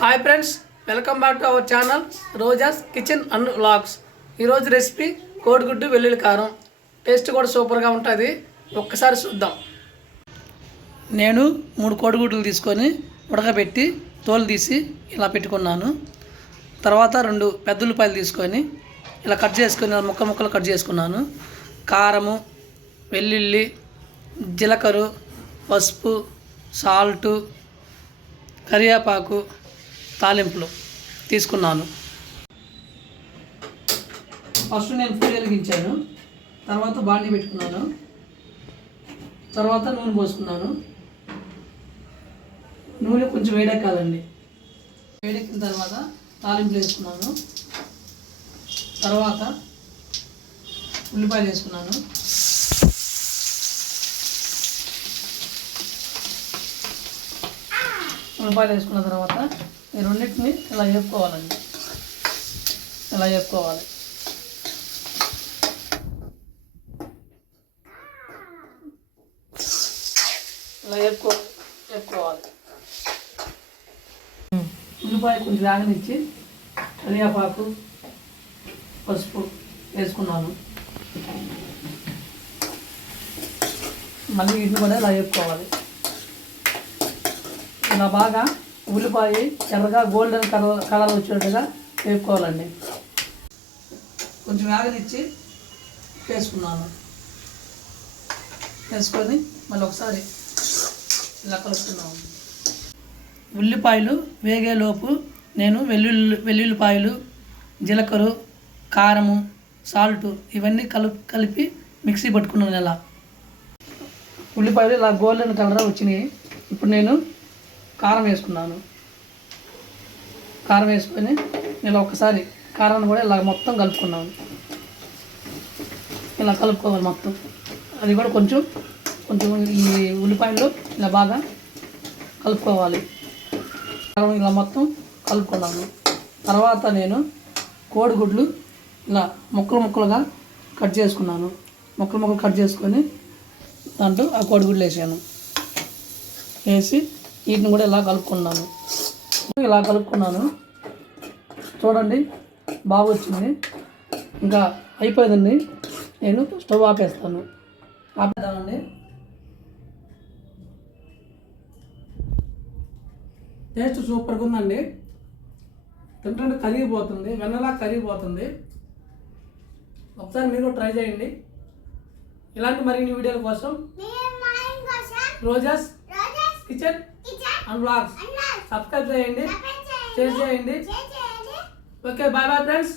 Hi friends welcome back to our channel Roja's kitchen and vlogs ఈరోజు recipe కోడిగుడ్డు వెల్లుల్లి కారం. టేస్ట్ కూడా సూపర్గా ఉంటుంది. ఒక్కసారి చూద్దాం. నేను మూడు కోడిగుడ్లు తీసుకొని ఉడకబెట్టి తోలు తీసి ఇలా పెట్టుకున్నాను. తర్వాత రెండు పెద్ద ఉల్లిపాయలు తీసుకొని ఇలా కట్ చేసుకొని ఇలా ముక్క ముక్కలు కట్ చేసుకున్నాను. కారము వెల్లుల్లి జీలకర్ర పసుపు సాల్టు కరివేపాకు తాలింపులు తీసుకున్నాను. ఫస్ట్ నేను పూరి వెలిగించాను. తర్వాత బాండి పెట్టుకున్నాను. తర్వాత నూనె పోసుకున్నాను. నూనె కొంచెం వేడెక్కాలండి. వేడెక్కిన తర్వాత తాలింపులు వేసుకున్నాను. తర్వాత ఉల్లిపాయలు వేసుకున్నాను. ఉల్లిపాయలు వేసుకున్న తర్వాత ఈ రెండింటిని ఇలా వేపుకోవాలండి. ఇలా వేపుకోవాలి. ఇలా వేపుకో వేపుకోవాలి. ఉల్లిపాయ కొంచెం వేగనిచ్చి కరివేపాకు పసుపు వేసుకున్నాను. మళ్ళీ ఇల్లు కూడా ఇలా వేపుకోవాలి. ఇలా బాగా ఉల్లిపాయ ఎర్రగా గోల్డెన్ కలర్ కలర్ వచ్చేట్టుగా వేపుకోవాలండి. కొంచెం వేగనిచ్చి వేసుకున్నాను. వేసుకొని మళ్ళీ ఒకసారి ఇలా కలుపుకున్నాము ఉల్లిపాయలు వేగేలోపు నేను వెల్లుల్లి వెల్లుల్లిపాయలు జీలకర్ర కారము సాల్ట్ ఇవన్నీ కలుపు కలిపి మిక్సీ పట్టుకున్నాను ఇలా. ఉల్లిపాయలు ఇలా గోల్డెన్ కలర్ వచ్చినాయి. ఇప్పుడు నేను కారం వేసుకున్నాను. కారం వేసుకొని ఇలా ఒకసారి కారాన్ని కూడా ఇలా మొత్తం కలుపుకున్నాను. ఇలా కలుపుకోవాలి మొత్తం. అది కూడా కొంచెం కొంచెం ఈ ఉల్లిపాయలు ఇలా బాగా కలుపుకోవాలి. కారం ఇలా మొత్తం కలుపుకున్నాను. తర్వాత నేను కోడిగుడ్లు ఇలా ముక్కలు ముక్కలుగా కట్ చేసుకున్నాను. ముక్కలు ముక్కలు కట్ చేసుకొని దాంట్లో ఆ కోడిగుడ్లు వేసాను. వేసి వీటిని కూడా ఇలా కలుపుకున్నాను. ఇలా కలుపుకున్నాను. చూడండి బాగా వచ్చింది. ఇంకా అయిపోయిందండి. నేను స్టవ్ ఆపేస్తాను. ఆపేద్దామండి. టేస్ట్ సూపర్గా ఉందండి. తింటుంటే కరిగిపోతుంది వెన్నలా కరిగిపోతుంది. ఒకసారి మీరు ట్రై చేయండి. ఇలాంటి మరిన్ని వీడియోల కోసం Roja's kitchen and blogs subscribe చేయండి. షేర్ చేయండి. Okay bye bye friends